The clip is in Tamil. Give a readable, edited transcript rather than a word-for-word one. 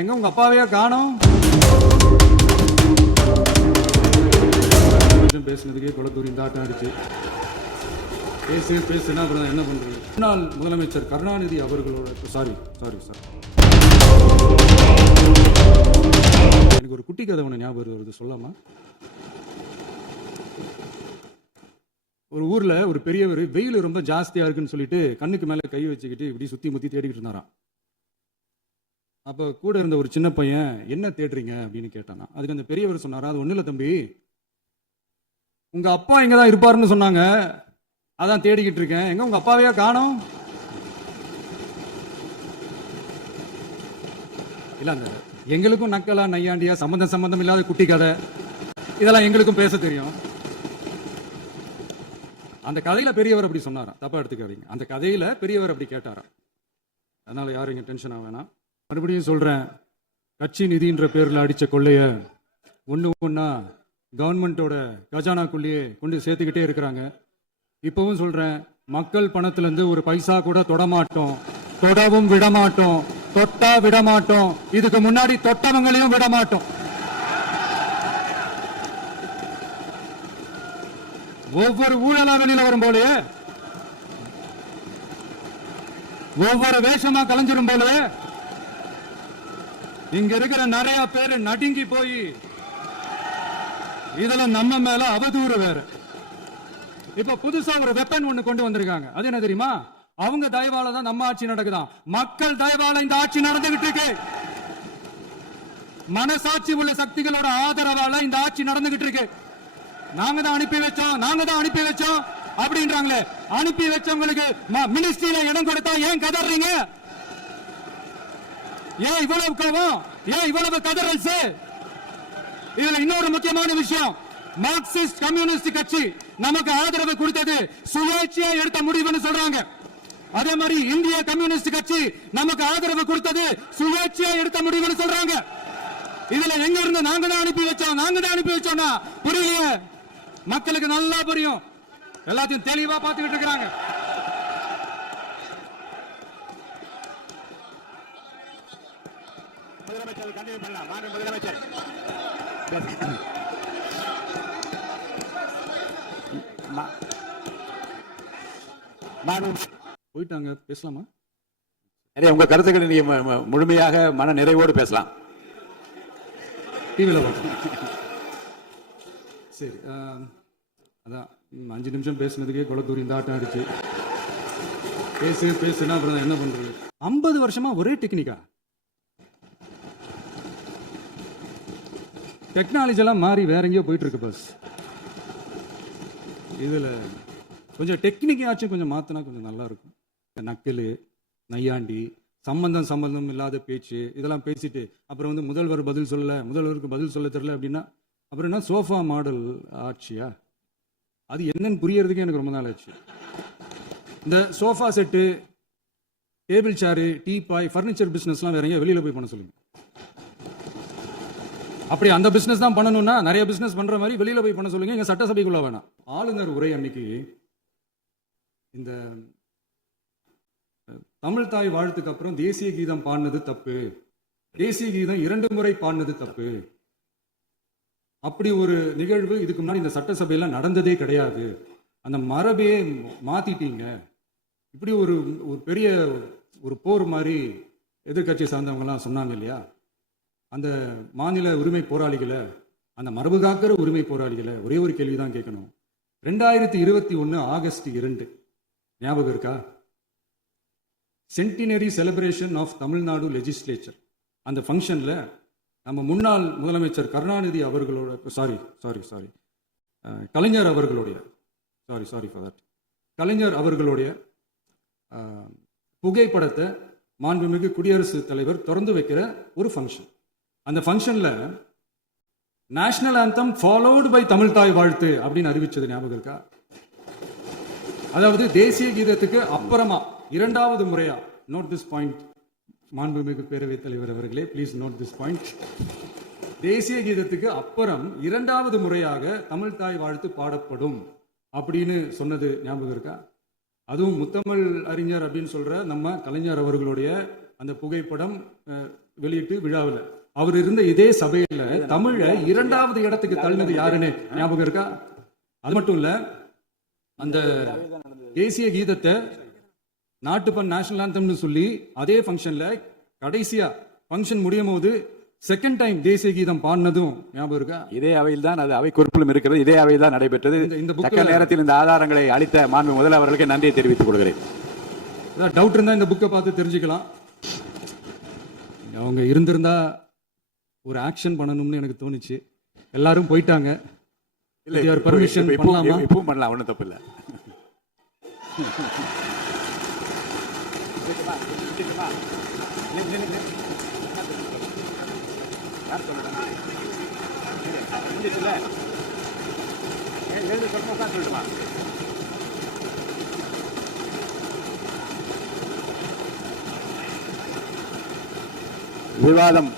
எங்க உங்க அப்பாவையா காணோம்? பேசுனதுக்கே குளத்தூரி தாட்டம் அடிச்சு பேசுனா அப்புறம் என்ன பண்றது? முன்னாள் முதலமைச்சர் கருணாநிதி அவர்களோட சாரி எனக்கு ஒரு குட்டி கதை ஒன்று ஞாபகம் வருது, சொல்லாமா? ஒரு ஊர்ல ஒரு பெரியவர் வெயில் ரொம்ப ஜாஸ்தியா இருக்குன்னு சொல்லிட்டு கண்ணுக்கு மேல கை வச்சுக்கிட்டு இப்படி சுத்தி முத்தி தேடிக்கிட்டு இருந்தாராம். அப்ப கூட இருந்த ஒரு சின்ன பையன் என்ன தேடுறீங்க அப்படின்னு கேட்டானா. அதுக்கு அந்த பெரியவர் சொன்னாரா, அது ஒண்ணு இல்ல தம்பி, உங்க அப்பா இங்கதான் இருப்பாருன்னு சொன்னாங்க, அதான் தேடிக்கிட்டு இருக்கேன். எங்க உங்க அப்பாவையா காணோம்? இல்ல அந்த எங்களுக்கும் நக்கலா நையாண்டியா சம்பந்தம் இல்லாத குட்டி கதை இதெல்லாம் எங்களுக்கும் பேச தெரியும். அந்த கதையில பெரியவர் அப்படி சொன்னாரா, தப்பா எடுத்துக்காதீங்க. அந்த கதையில பெரியவர் அப்படி கேட்டாரா, அதனால யாரும் இங்க டென்ஷன் ஆக வேணாம். மறுபடியும் சொல்றேன், கட்சி நிதின்ற பேர்ல அடிச்ச கொள்ளைய ஒண்ணா கவர்மெண்டோட கஜானாக்குள்ளேயே கொண்டு சேர்த்துக்கிட்டே இருக்கிறாங்க. இப்பவும் சொல்றேன், மக்கள் பணத்துல இருந்து ஒரு பைசா கூட தொடமாட்டோம், தொடவும் விடமாட்டோம், தொட்டா விடமாட்டோம், இதுக்கு முன்னாடி தொட்டவங்களையும் விடமாட்டோம். ஒவ்வொரு ஊழலாக நிலவரம் போலயே, ஒவ்வொரு வேஷமா கலைஞ்சிரும் போலயே இங்க இருக்கிற நிறைய பேரு நடுங்கி போய் இதுல நம்ம மேல அவதூறு வேற. இப்ப புதுசா ஒரு வெப்பன் ஒண்ணு கொண்டு வந்திருக்காங்க. அது என்ன தெரியுமா? அவங்க தயவால தான் நம்ம ஆட்சி நடக்குதான். மக்கள் தயவால இந்த ஆட்சி நடந்துகிட்டு இருக்கு. மனசாட்சி உள்ள சக்திகளோட ஆதரவால இந்த ஆட்சி நடந்துகிட்டு இருக்கு. நாங்க தான் அனுப்பி வச்சோம் அப்படின்றாங்களே. அனுப்பி வச்சவங்களுக்கு மினிஸ்ட்ரியில இடம் கொடுத்தா ஏன் கதறீங்க? ஏன் இவ்வளவு கோபம்? ஏன் இவ்வளவு கதறல்ஸ்? இதுல இன்னொரு முக்கியமான விஷயம், மார்க்சிஸ்ட் கம்யூனிஸ்ட் கட்சி நமக்கு ஆதரவு கொடுத்தது சுயேட்சையா எடுத்த முடிவுன்னு சொல்றாங்க. அதே மாதிரி இந்திய கம்யூனிஸ்ட் கட்சி நமக்கு ஆதரவு கொடுத்தது சுயேட்சையா எடுத்த முடிவுன்னு சொல்றாங்க. இதுல எங்க இருந்து நாங்க தான் அனுப்பி வச்சோம்னா புரியலையே. மக்களுக்கு நல்லா புரியும், எல்லாத்தையும் தெளிவா பார்த்துக்கிட்டு இருக்கிறாங்க. போயிட்டாங்க, பேசலாமா? உங்க கருத்துக்களை நீங்க முழுமையாக மன நிறைவோடு பேசலாம். டிவியில் சரி, அதான் 5 நிமிஷம் பேசுனதுக்கே குளத்தூரி தாட்டம் அடிச்சு பேசுனா அப்புறம் என்ன பண்றது? 50 வருஷமா ஒரே டெக்னிக்கா? டெக்னாலஜி எல்லாம் மாறி வேற எங்கேயோ போயிட்டு இருக்கு பஸ். இதுல கொஞ்சம் டெக்னிக்காச்சும் கொஞ்சம் மாத்தினா கொஞ்சம் நல்லா இருக்கும். நக்கலு, நையாண்டி, சம்பந்தம் இல்லாத பேச்சு இதெல்லாம் பேசிட்டு அப்புறம் முதல்வருக்கு பதில் சொல்ல தெரியல அப்படின்னா அப்புறம் என்ன சோஃபா மாடல் ஆட்சியா? அது என்னன்னு புரியறதுக்கே எனக்கு ரொம்ப நாள் ஆச்சு. இந்த sofa set, table chair, teapoy, furniture பிசினஸ்லாம் வேற எங்கேயா வெளியில போய் பண்ண சொல்லுங்க. அப்படி அந்த பிசினஸ் தான் பண்ணணும்னா நிறைய பிசினஸ் பண்ற மாதிரி வெளியில போய் பண்ண சொல்லுங்க. இங்க சட்டசபைக்குள்ள வேணாம். ஆளுநர் உரை அன்னைக்கு இந்த தமிழ் தாய் வாழ்த்துக்கு அப்புறம் தேசிய கீதம் பாடினது தப்பு, தேசிய கீதம் 2 முறை பாடினது தப்பு, அப்படி ஒரு நிகழ்வு இதுக்கு முன்னாடி இந்த சட்டசபையில நடந்ததே கிடையாது, அந்த மரபையே மாத்திட்டீங்க, இப்படி ஒரு பெரிய ஒரு போர் மாதிரி எதிர்கட்சியை சார்ந்தவங்க எல்லாம் சொன்னாங்க இல்லையா? அந்த மாநில உரிமை போராளிகளை, அந்த மரபு காக்கிற உரிமை போராளிகளை ஒரே ஒரு கேள்விதான் கேட்கணும். 2021 ஆகஸ்ட் 2 ஞாபகம் இருக்கா? Centenary celebration of Tamil Nadu legislature. அந்த ஃபங்க்ஷன்ல நம்ம முன்னாள் முதலமைச்சர் கருணாநிதி அவர்களோட கலைஞர் அவர்களுடைய புகைப்படத்தை மாண்புமிகு குடியரசுத் தலைவர் திறந்து வைக்கிற ஒரு ஃபங்க்ஷன். அந்த ஃபங்க்ஷன்ல national anthem followed by Tamil தாய் வாழ்த்து அப்படின்னு அறிவிச்சது ஞாபகம் இருக்கா? அதாவது தேசிய கீதத்துக்கு அப்புறமா 2வது முறையா, நோட் திஸ் பாயிண்ட் மாண்புமிகு பேரவைத் தலைவர் அவர்களே, ப்ளீஸ் நோட் திஸ் பாயிண்ட். தேசிய கீதத்துக்கு அப்புறம் 2வது முறையாக தமிழ் தாய் வாழ்த்து பாடப்படும் அப்படின்னு சொன்னது ஞாபகம் இருக்கா? அதுவும் முத்தமிழ் அறிஞர் அப்படின்னு சொல்ற நம்ம கலைஞர் அவர்களுடைய அந்த புகைப்படம் வெளியிட்டு விழாவில் அவர் இருந்த இதே சபையில தமிழ 2வது இடத்துக்கு தள்ளினது யாருன்னு ஞாபகம் இருக்கா? அது மட்டும் இல்ல, அந்த தேசிய கீதத்தை நாட்டுப்பண் நேஷனல் ஆந்தம்னு சொல்லி அதே ஃபங்க்ஷன்ல கடைசியா ஃபங்க்ஷன் முடியும் போது செகண்ட் டைம் தேசிய கீதம் பாடினதும் ஞாபகம் இருக்கா? இதே அவையில் தான், அது அவை குறிப்பிலும் இருக்கிறது, இதே அவையில் தான் நடைபெற்றது. இந்த bookல- தக்க நேரத்தில் இந்த ஆதாரங்களை அளித்த மாண்பு முதல்வர்களுக்கு நன்றியை தெரிவித்துக் கொள்கிறேன். டவுட் இருந்தா இந்த புக்கை பார்த்து தெரிஞ்சுக்கலாம். அவங்க இருந்திருந்தா ஒரு ஆக்ஷன் பண்ணணும்னு எனக்கு தோணுச்சு. எல்லாரும் போயிட்டாங்க. இல்லை, With your permission பண்ணலாமா? இப்பவும் பண்ணலாம், ஒன்றும் தப்பு இல்லை. விவாதம்